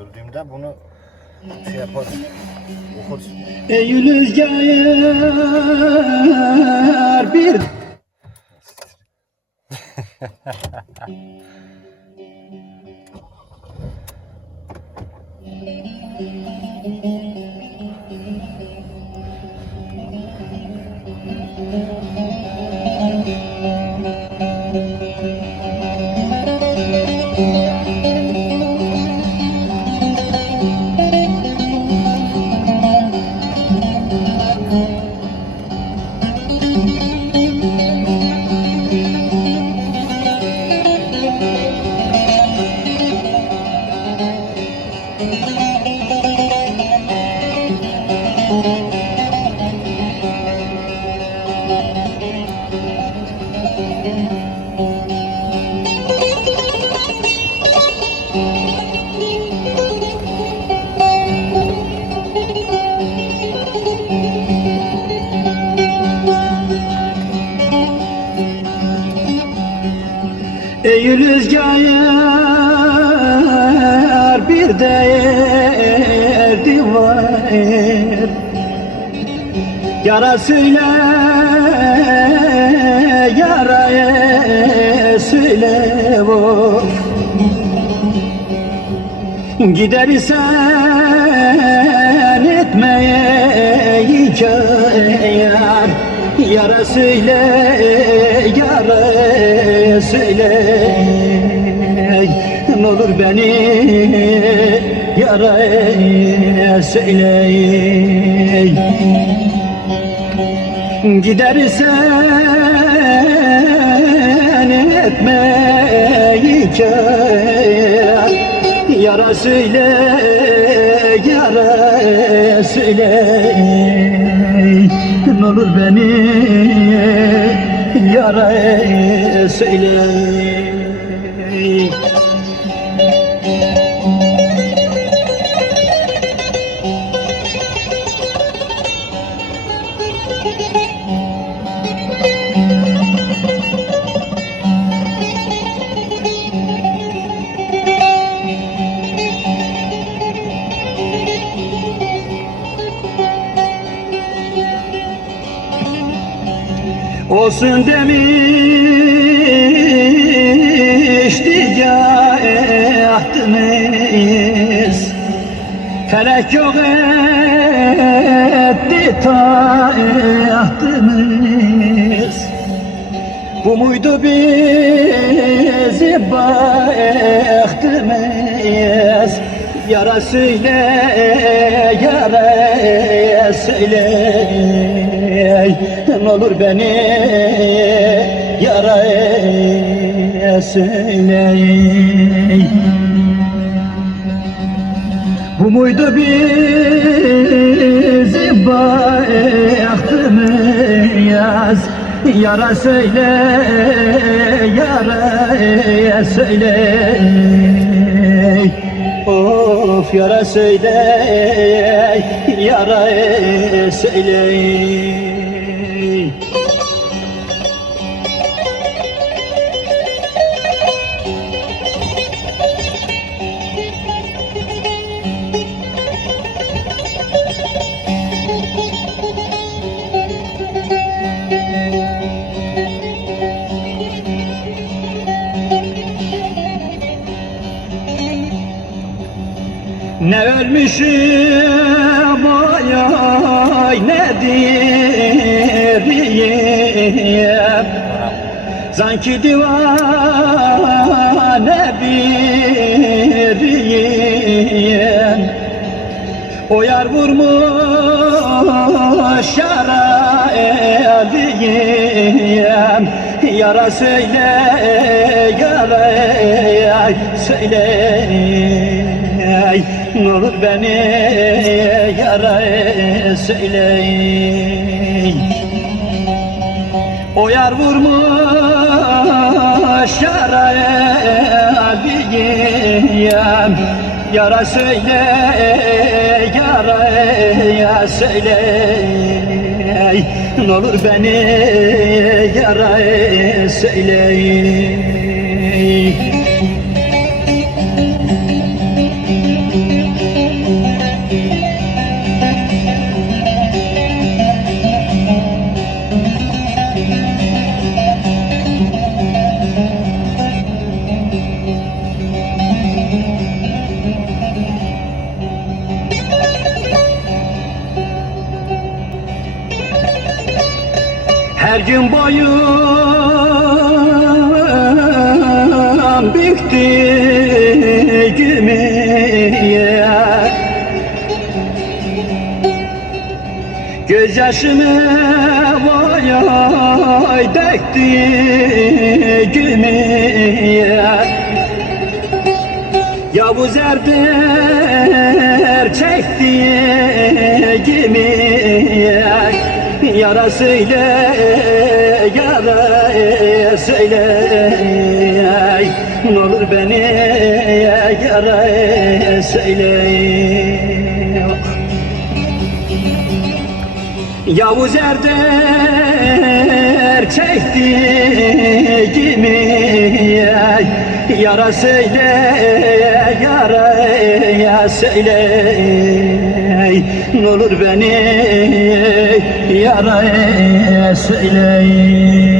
Öldüğümde bunu şey yaparız. Okuruz. Eylül rüzgar bir Eylül rüzgar bir derdi var. Yara söyle yaraya söyle of. Gidersen etmeye hikayar Yara söyle, söyle Ne olur beni yara söyle Gidersen etme hikayar Yara söyle, yara söyle Ne olur beni yara söyle. Olsun demişti cahdimiz Felek yok etti tahtımız Bu muydu bizi bahtımız Yara söyle, yara söyle. Ne olur beni yara söyle Bu muydu bizi bahtımız Yara söyle, yara söyle. Of yara söyle, yara söyle Ölmüşüm ay ne diriyim Sanki divane biriyim. O yar vurmuş yara eliyim. Yara söyle, yara söyle söyle O yar vurmuş yara eliyim Yara söyle, yara söyle Ne olur beni yara söyle Her gün boyum büktü gümüye Gözyaşımı vay ay döktü gümüye Yavuz erder çekti gemiye Yarasıyla yara söyle. Ne olur beni yara söyle. Yavuz erder çekti gemiye Yara söyle, yara ya söyle Ne olur beni yara söyle